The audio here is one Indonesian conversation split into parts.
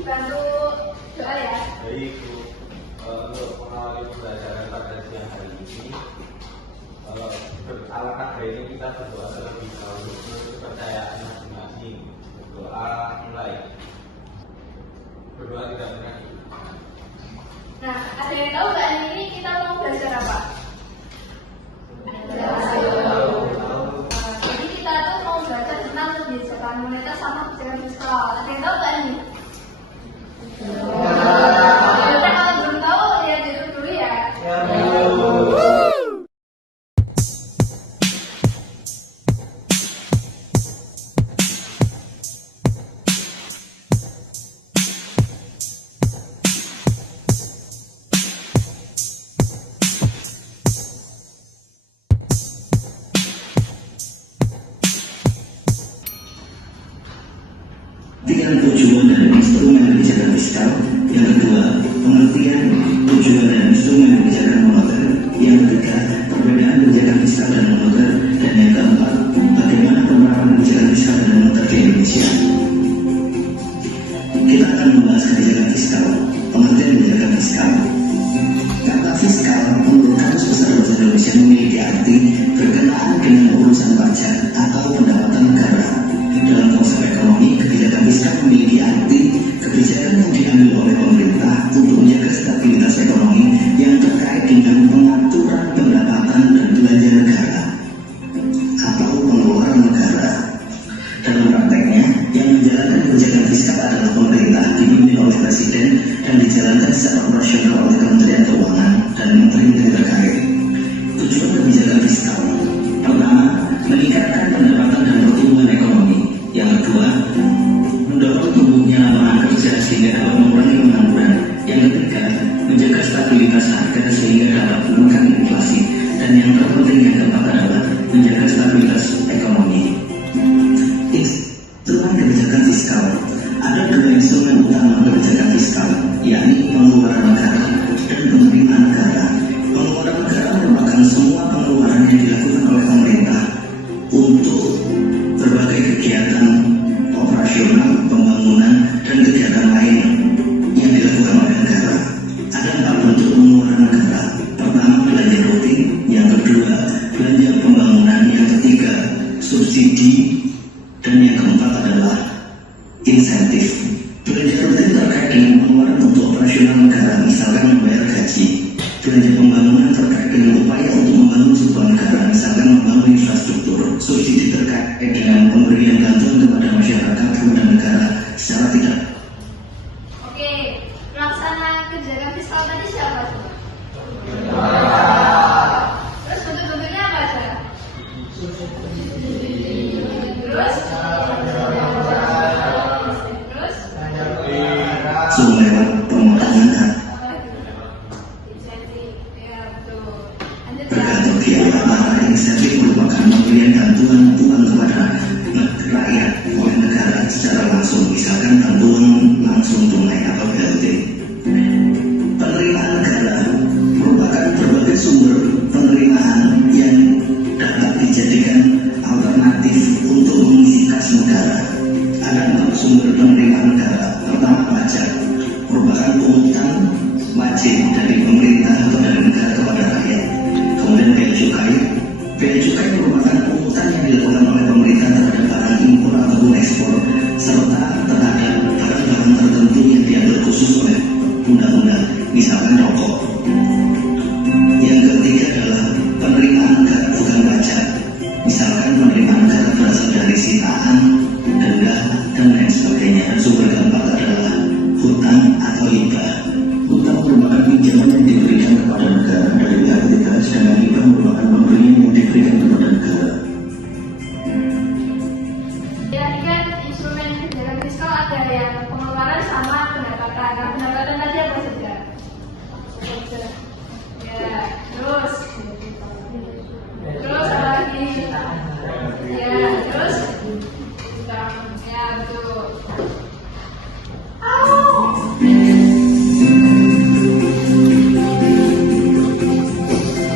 dibantu doa ya. Baik, Bu. Untuk mengawali pembelajaran pada siang hari ini, alangkah baiknya kita berdoa terlebih dahulu menurut kepercayaan masing-masing. Doa mulai. Berdoa tidak pernah. Nah, ada yang tahu nggak ini kita mau belajar apa? Jadi kita tuh mau belajar tentang kebijakan moneter sama kebijakan fiskal. Ada yang tahu nggak ini? Yaudah, kalau belum tahu lihat judul dulu ya. Pengertian tujuan dan instrumen kebijakan fiskal. Yang kedua, pengertian tujuan dan instrumen kebijakan moneter. Yang ketiga, perbedaan kebijakan fiskal dan moneter. Dan yang keempat, bagaimana penerapan kebijakan fiskal dan moneter di Indonesia. Kita akan membahas kebijakan fiskal. Pengertian kebijakan fiskal. Kata fiskal menurut Kamus Besar Bahasa Indonesia memiliki arti berkenaan dengan urusan pajak atau pendapatan negara. Dalam konsep ekonomi, kebijakan fiskal memiliki arti kebijakan yang diambil oleh pemerintah untuk menjaga stabilitas ekonomi yang terkait dengan pengaturan pendapatan dan belanja negara atau pengeluaran negara. Dalam prakteknya, yang menjalankan kebijakan fiskal adalah pemerintah dipimpin oleh presiden dan dijalankan secara operasional oleh Kementerian Keuangan dan menteri-menteri terkait. Tujuan kebijakan fiskal: pertama, meningkatkan pendapatan dan pertumbuhan ekonomi. Yang kedua, mendorong tumbuhnya lapangan kerja sehingga dapat mengurangi pengangguran. Yang ketiga, menjaga stabilitas harga sehingga dapat menekan inflasi. Dan yang terpenting yang keempat adalah menjaga stabilitas ekonomi. Instrumen kebijakan fiskal. Ada dua instrumen utama kebijakan fiskal, yakni pengeluaran negara dan penerimaan negara. Pengeluaran negara merupakan semua pengeluaran yang dilakukan oleh pemerintah untuk berbagai kegiatan operasional, pembangunan, dan kegiatan lain yang dilakukan oleh negara. Ada 4 bentuk pengeluaran negara. Pertama, belanja rutin. Yang kedua, belanja pembangunan. Yang ketiga, subsidi. Dan yang keempat adalah insentif. Belanja rutin terkait dengan pengeluaran untuk operasional negara, misalkan membayar gaji. Belanja pembangunan terkait dengan upaya untuk membangun sebuah negara, misalkan membangun infrastruktur. Subsidi terkait dengan pemberian bantuan kepada masyarakat kepada negara secara tidak. Oke, pelaksana kebijakan fiskal tadi siapa tuh? Terus bentuk-bentuknya apa aja? Terus? Sumber pemotongan bergantung biaya. Insentif merupakan pemberian bantuan uang kepada rakyat oleh negara secara langsung, misalkan bantuan langsung tunai atau BLT. Penerimaan negara merupakan berbagai sumber penerimaan yang dapat dijadikan alternatif untuk mengisi kas negara. Ada 4 sumber penerimaan negara. Pertama, pajak, merupakan pungutan wajib dari pemerintah atau dari negara kepada rakyat. Kemudian bea cukai. Bea cukai merupakan pungutan yang dilakukan oleh pemerintah terhadap barang impor ataupun ekspor, serta terhadap barang-barang tertentu yang diambil khusus oleh undang-undang, misalkan rokok. Yang ketiga adalah penerimaan negara bukan pajak, misalkan penerimaan negara berasal dari sitaan, denda, dan lain sebagainya. Dan sumber keempat adalah hutang atau hibah. Hutang merupakan pinjaman yang diberikan kepada negara dari pihak ketiga, sedangkan hibah merupakan pemberian yang diberikan kepada negara. Ya, ini kan instrumen kebijakan fiskal ada yang pengeluaran sama pendapatan. Nah, pendapatan tadi apa saja? Ya, terus apa lagi? Ya, terus ya, betul.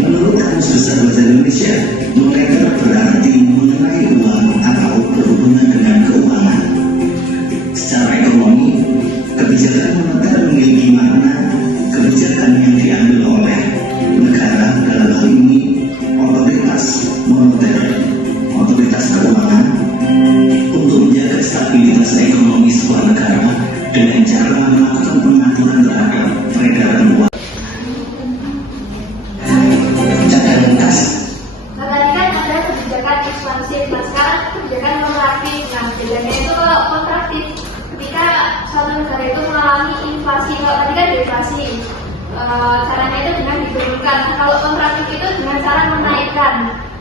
Menurut Kamus Besar Bahasa Indonesia, moneter berarti mengenai uang atau berhubungan dengan keuangan. Secara ekonomi, Kebijakan moneter memiliki makna kebijakan yang diambil oleh negara, dalam hal ini otoritas moneter, otoritas keuangan, untuk menjaga stabilitas ekonomi sebuah negara dengan cara melakukan pengaturan terhadap peredaran uang. Cadangan kas. Nah, tadi kan ada kebijakan ekspansif, nah sekarang kebijakan kontraktif. Nah, bedanya itu kalau kontraktif, ketika suatu negara itu mengalami inflasi, kalau tadi kan deflasi, caranya itu dengan diturunkan. Nah, kalau kontraktif itu dengan cara menaikkan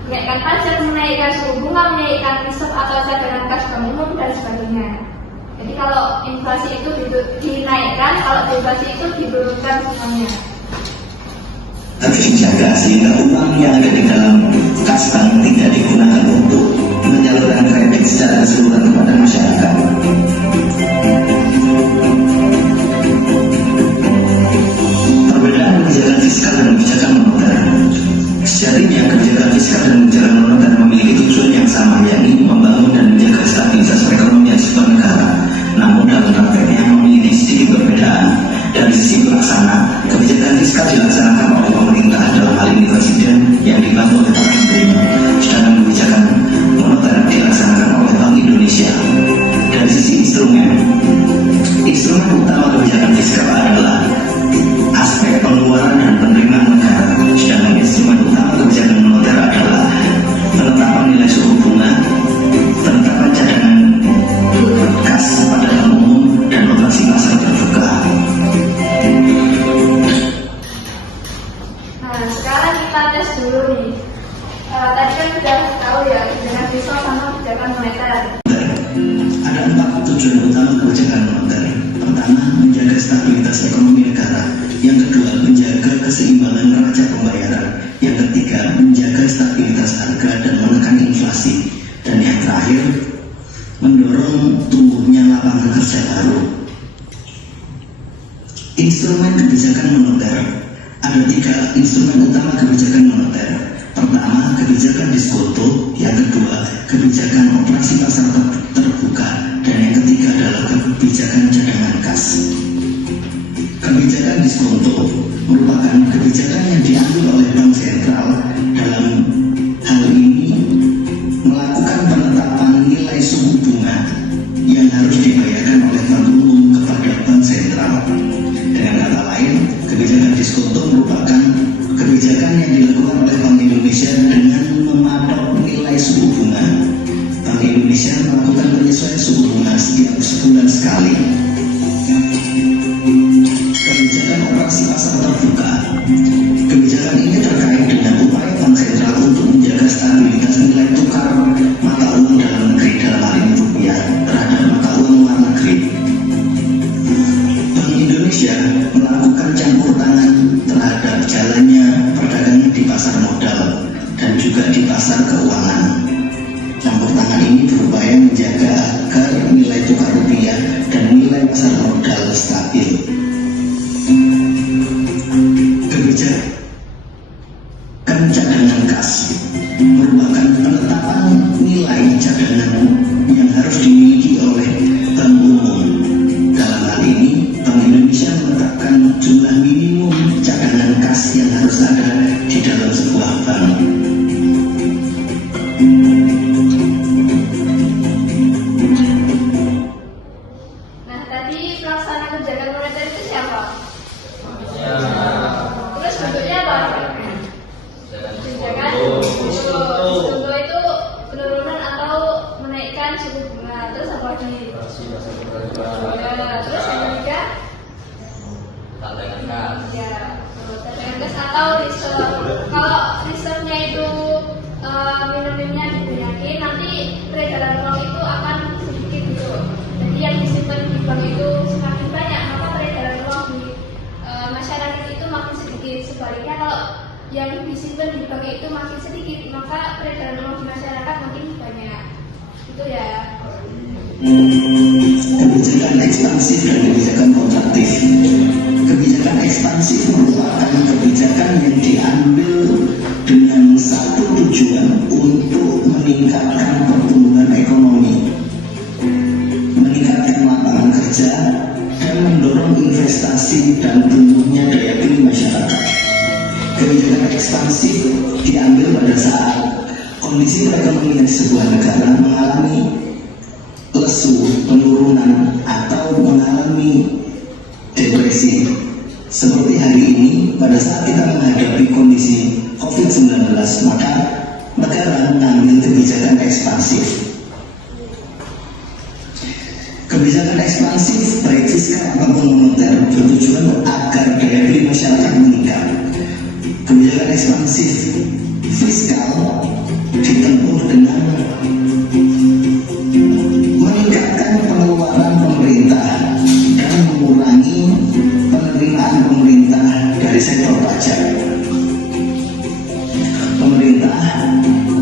pajak, menaikkan suku bunga, menaikkan reserve atau cadangan kas bank umum dan sebagainya. Jadi kalau inflasi itu dinaikkan, kalau deflasi itu diturunkan semuanya. Harus dijaga sehingga uang yang ada di dalam kas bank tidak digunakan untuk menyalurkan kredit secara keseluruhan kepada masyarakat. Perbedaan kebijakan fiskal dan kebijakan moneter. Sejatinya kebijakan fiskal dan kebijakan moneter memiliki tujuan yang sama, yakni membangun dan menjaga stabilitas perekonomian sebuah negara. Namun dalam prakteknya memiliki sedikit perbedaan. Dari sisi pelaksana, kebijakan fiskal dilaksanakan oleh pemerintah, dalam hal ini presiden yang dibantu oleh para menterinya, sedangkan kebijakan moneter dilaksanakan oleh Bank Indonesia. Dari sisi instrumen utama kebijakan fiskal adalah aspek pengeluaran dan penerimaan negara, sedangkan instrumen utama kebijakan moneter adalah penetapan nilai suku bunga, penetapan cadangan kas pada bank umum, dan operasi pasar terbuka. Nah, sekarang kita tes dulu nih. Tadi kan sudah tahu ya kebijakan fiskal sama kebijakan moneter. Ada 4 tujuan utama kebijakan moneter. Pertama, menjaga stabilitas ekonomi negara. Yang kedua, menjaga keseimbangan neraca pembayaran. Yang ketiga, menjaga stabilitas harga dan menekan inflasi. Dan yang terakhir, mendorong tumbuhnya lapangan kerja baru. Instrumen kebijakan moneter. Ada 3 instrumen utama kebijakan moneter. Pertama, kebijakan diskonto. Yang kedua, kebijakan operasi pasar terbuka. Dan yang ketiga adalah kebijakan cadangan kas. Kebijakan diskonto merupakan kebijakan yang diambil oleh Bank Sentral, dalam hal ini melakukan penetapan nilai suku bunga yang harus dibayarkan oleh Bank Umum kepada Bank Sentral. Dengan kata lain, kebijakan diskonto merupakan kebijakan yang dilakukan oleh Bank Indonesia dengan mematok nilai suku bunga. Bank Indonesia melakukan penyesuaian suku bunga setiap sebulan sekali. Kebijakan operasi pasar terbuka. Kebijakan ini terkait dengan upaya Bank Sentral untuk menjaga stabilitas nilai tukar mata uang dalam negeri, dalam hal ini rupiah, terhadap mata uang luar negeri. Bank Indonesia melakukan campur tangan terhadap jalannya perdagangan di pasar modal dan juga di pasar keuangan. Campur tangan ini berupaya menjaga agar nilai tukar rupiah dan nilai pasar modal stabil. Kebijakan cadangan kas merupakan penetapan nilai cadangan yang harus dimiliki oleh Bank Umum. Dalam hal ini, Bank Indonesia menetapkan jumlah minimum cadangan kas yang harus ada di dalam sebuah bank. Nah, tadi pelaksana kebijakan moneter itu siapa? Terus bentuknya apa? Kebijakan diskonto itu penurunan atau menaikkan suku bunga. Terus apa lagi? Ya, terus yang ketiga? Ya, cadangan kas atau reserve. Kalau reserve-nya itu minimumnya dibanyakin, nanti peredaran uang itu akan sedikit gitu. Jadi yang disimpan di bank itu semakin banyak, maka peredaran uang di masyarakat itu makin sedikit. Sebaliknya kalau yang disimpan di bank itu makin sedikit, maka peredaran uang di masyarakat makin banyak. Itu ya. Kebijakan ekspansif dan kebijakan kontraktif. Kebijakan ekspansif merupakan kebijakan yang diambil dengan satu tujuan untuk meningkatkan pertumbuhan ekonomi, meningkatkan lapangan kerja, dan mendorong inflasi dan tumbuhnya daya beli masyarakat. Kebijakan ekspansif diambil pada saat kondisi perekonomian sebuah negara mengalami lesu, penurunan, atau mengalami depresi. Seperti hari ini, pada saat kita menghadapi kondisi COVID-19, maka negara mengambil kebijakan ekspansif. Kebijakan ekspansif baik fiskal maupun moneter bertujuan agar daya beli masyarakat meningkat. Kebijakan ekspansif fiskal ditempuh dengan meningkatkan pengeluaran pemerintah dan mengurangi penerimaan pemerintah dari sektor pajak. Pemerintah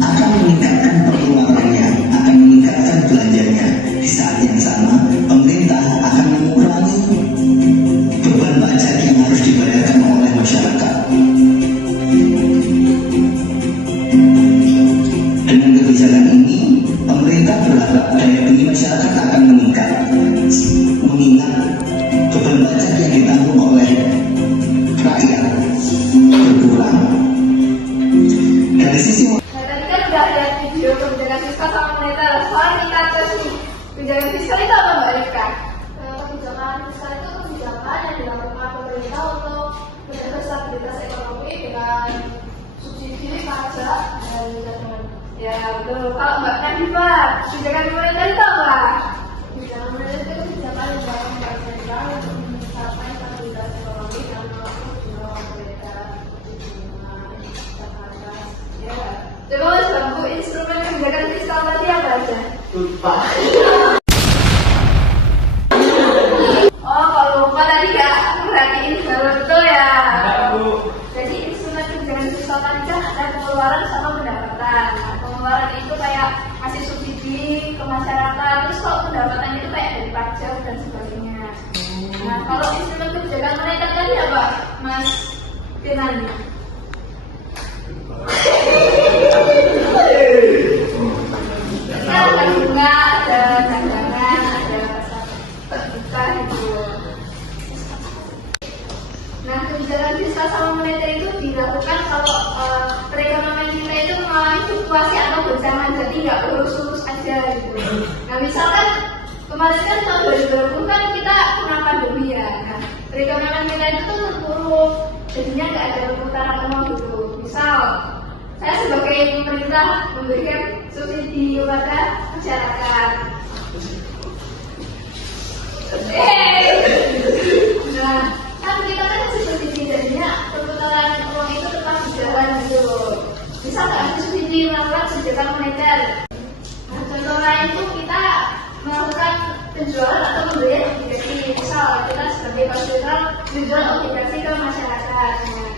akan meningkatkan pengeluarannya, akan meningkatkan belanjanya. Di saat yang sama, pemerintah akan mengurangi beban pajak yang harus dibayarkan oleh masyarakat. Dengan kebijakan ini, pemerintah berharap daya beli masyarakat akan meningkat, mengingat beban pajak yang ditanggung oleh rakyat berkurang. Dari sisi Nah, tadi kan udah lihat video kebijakan fiskal sama moneter. Sekarang kita ke sini. Kebijakan fiskal itu apa Mbak Rifka? Kebijakan fiskal itu kebijakan yang dilakukan pemerintah untuk menjaga stabilitas ekonomi dengan subsidi pajak dan jangan. Ya betul. Kalau Mbak Nadifa, kebijakan moneter itu apa? Kebijakan moneter itu kebijakan yang dilakukan pemerintah untuk meningkatkan stabilitas ekonomi dan melakukan penyuruhan moneter. Coba Mas Bambu, instrumen kebijakan fiskal tadi apa aja? Lupa. Oh, kalau lupa tadi ya, aku perhatiin betul ya. Bu. Jadi instrumen kebijakan fiskal tadi kan ada pengeluaran sama pendapatan. Nah, pengeluaran itu kayak kasih subsidi ke masyarakat, terus kalau pendapatan itu kayak dari pajak dan sebagainya. Nah, kalau instrumen kebijakan moneter tadi apa, Mas Firman? Ada bunga, ada dagangan, ada terbuka gitu. Nah, kebijakan fiskal sama moneter itu dilakukan kalau perekonomian kita itu mengalami fluktuasi atau goncangan, jadi nggak lurus-lurus aja gitu. Nah, misalkan kemarin kan tahun 2020 kan kita kena pandemi ya. Nah, perekonomian kita itu tuh terpuruk, jadinya nggak ada perputaran uang gitu. Misal saya sebagai pemerintah memberikan subsidi kepada masyarakat. Nah, kan kita kan kasih subsidi, jadinya perputaran uang itu tetap berjalan gitu. Bisa nggak kasih subsidi melakukan kebijakan moneter? Nah, contoh lain itu kita melakukan penjualan atau pembelian obligasi. Misal kita sebagai konsumen menjual obligasi ke masyarakat. Nah,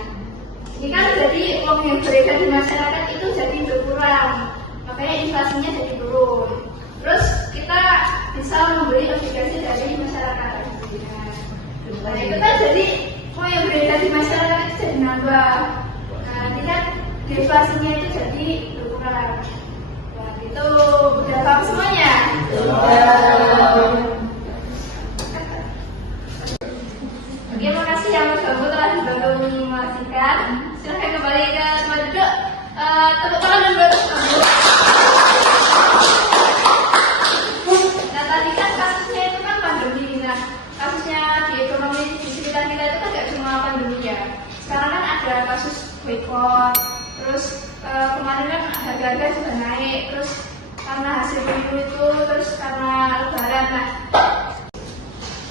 ini kan jadi uang yang beredar di masyarakat itu jadi berkurang, makanya inflasinya jadi turun. Terus kita bisa membeli obligasi dari masyarakat. Nah itu kan jadi uang yang beredar di masyarakat itu jadi nambah. Nah nanti kan deflasinya itu jadi berkurang. Nah itu udah paham semuanya? Oke, makasih ya Mas Bambu telah dibantu menginformasikan. Silahkan kembali ke tempat duduk. Tepuk tangan dan buat Mas Bambu. Nah tadi kan kasusnya itu kan pandemi. Nah kasusnya di ekonomi di sekitar kita itu kan gak cuma pandemi ya. Sekarang kan ada kasus boykot. Terus kemarin kan harga-harga juga naik. Terus karena hasil pemilu itu, terus karena lebaran.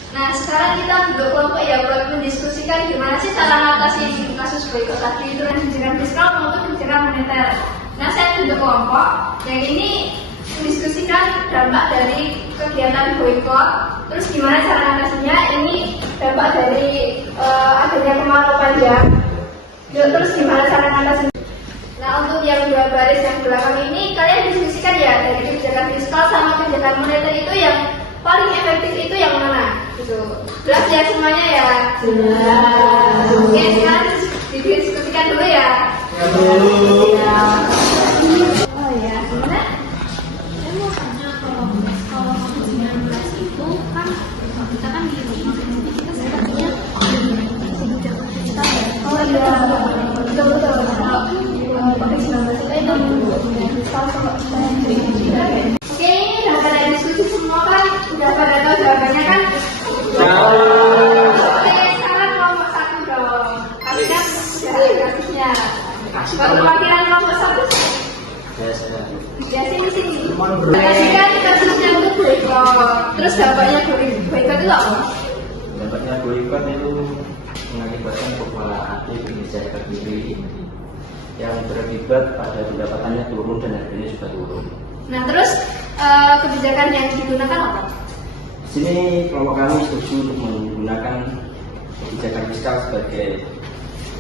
Nah sekarang kita duduk kelompok ya buat mendiskusikan gimana sih cara mengatasi kasus boykot tadi itu dengan kebijakan fiskal maupun kebijakan moneter. Nah saya duduk kelompok yang ini mendiskusikan dampak dari kegiatan boykot, terus gimana cara mengatasinya. Ini dampak dari adanya kemarau panjang, terus gimana cara mengatasinya. Nah untuk yang dua baris yang belakang ini kalian diskusikan ya, dari kebijakan fiskal sama kebijakan moneter itu yang paling efektif itu yang mana? Gitu. Jelas ya semuanya ya? Jelas. Oke, sekarang didiskusikan dulu ya. Oh ya, gimana? Saya mau tanya kalau COVID-19 itu kan kita kan di rumah, kita sepertinya Iya, betul. COVID-19 itu Oke, ini udah pada diskusi semua kan, udah pada tahu jawabannya kan? Oke, sekarang kelompok 1 dong. Tapi kan sudah ada grafiknya. Perwakilan kelompok 1 ya sini. Kasihkan kasusnya untuk boykot. Terus dampaknya boykot itu apa? Dampaknya boykot itu mengakibatkan kepala aktif Indonesia Berdiri yang berakibat pada pendapatannya turun dan harganya juga turun. Nah, terus kebijakan yang digunakan apa? Di sini kelompok kami setuju untuk menggunakan kebijakan fiskal sebagai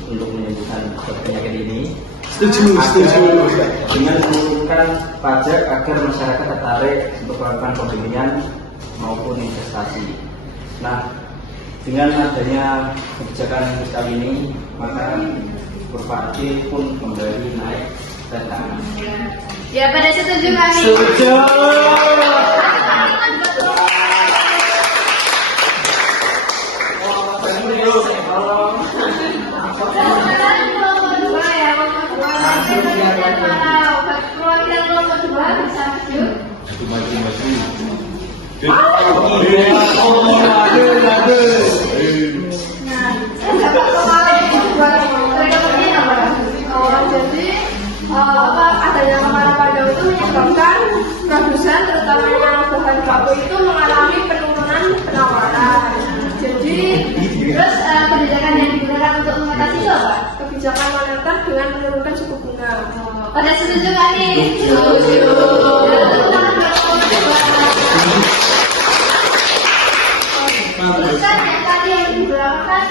untuk menyembuhkan penyakit ini. Setuju. Dengan menurunkan pajak agar masyarakat tertarik untuk melakukan pembelian maupun investasi. Nah, dengan adanya kebijakan fiskal ini, maka kurva AD pun kembali naik dan naik. Ya, pada setuju kami. Setuju. Adanya kemarau pada itu menyebabkan produsen terutamanya bahan baku itu mengalami penurunan penawaran. Jadi terus kebijakan yang digunakan untuk mengatasi itu apa? Kebijakan moneter dengan menurunkan suku bunga. Pada setuju nggak nih? Setuju. Terus kan yang tadi yang dibelakang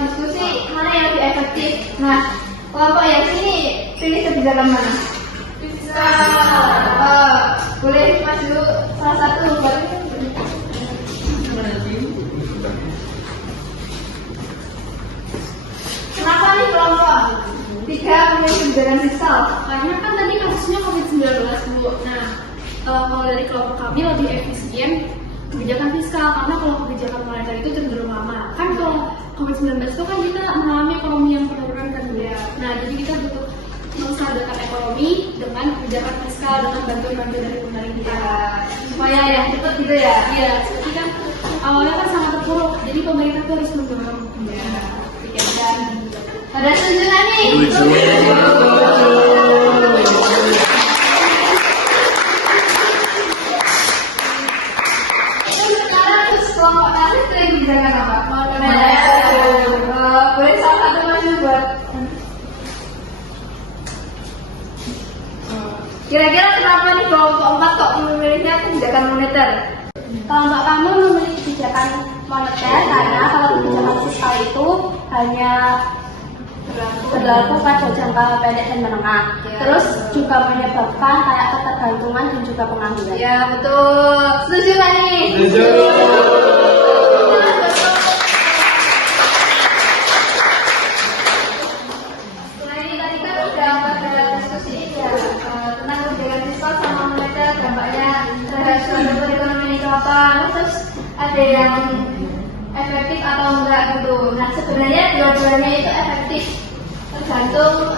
diskusi mana yang lebih efektif. Nah, kelompok yang sini pilih kebijakan mana? Boleh maju salah satu Kenapa nih kelompok 3 memilih kebijakan fiskal? Karena kan tadi kasusnya COVID-19 Bu. Nah, kalau dari kelompok kami lebih efisien kebijakan fiskal, karena kalau kebijakan moneter itu cenderung lama. Kan kalau COVID-19 itu kan kita mengalami ekonomi yang penurunan kan Bu. Nah, jadi kita butuh menstabilkan ekonomi dengan kebijakan fiskal, dengan bantuan-bantuan dari pemerintah. Supaya yang cepat gitu ya? Iya, jadi kan awalnya kan sangat terpuruk, jadi pemerintah tuh harus mendorong kebijakan. Pada setuju nggak nih? Sekarang terus kelompok tadi itu yang kebijakan apa? Boleh salah satu maju buat kira-kira kenapa nih kelompok 4 kok memilihnya kebijakan moneter? Kelompok kami memilih kebijakan moneter karena kalau kebijakan fiskal itu hanya berlaku pada jangka pendek dan menengah. Terus juga menyebabkan kayak ketergantungan dan juga pengangguran. Ya betul. Setuju nggak nih? Setuju. Setelah ini tadi kan udah pada diskusi ya tentang kebijakan fiskal sama moneter, dampaknya terhadap suatu perekonomian itu apa. Terus ada yang efektif atau enggak gitu. Nah sebenarnya dua-duanya itu efektif tergantung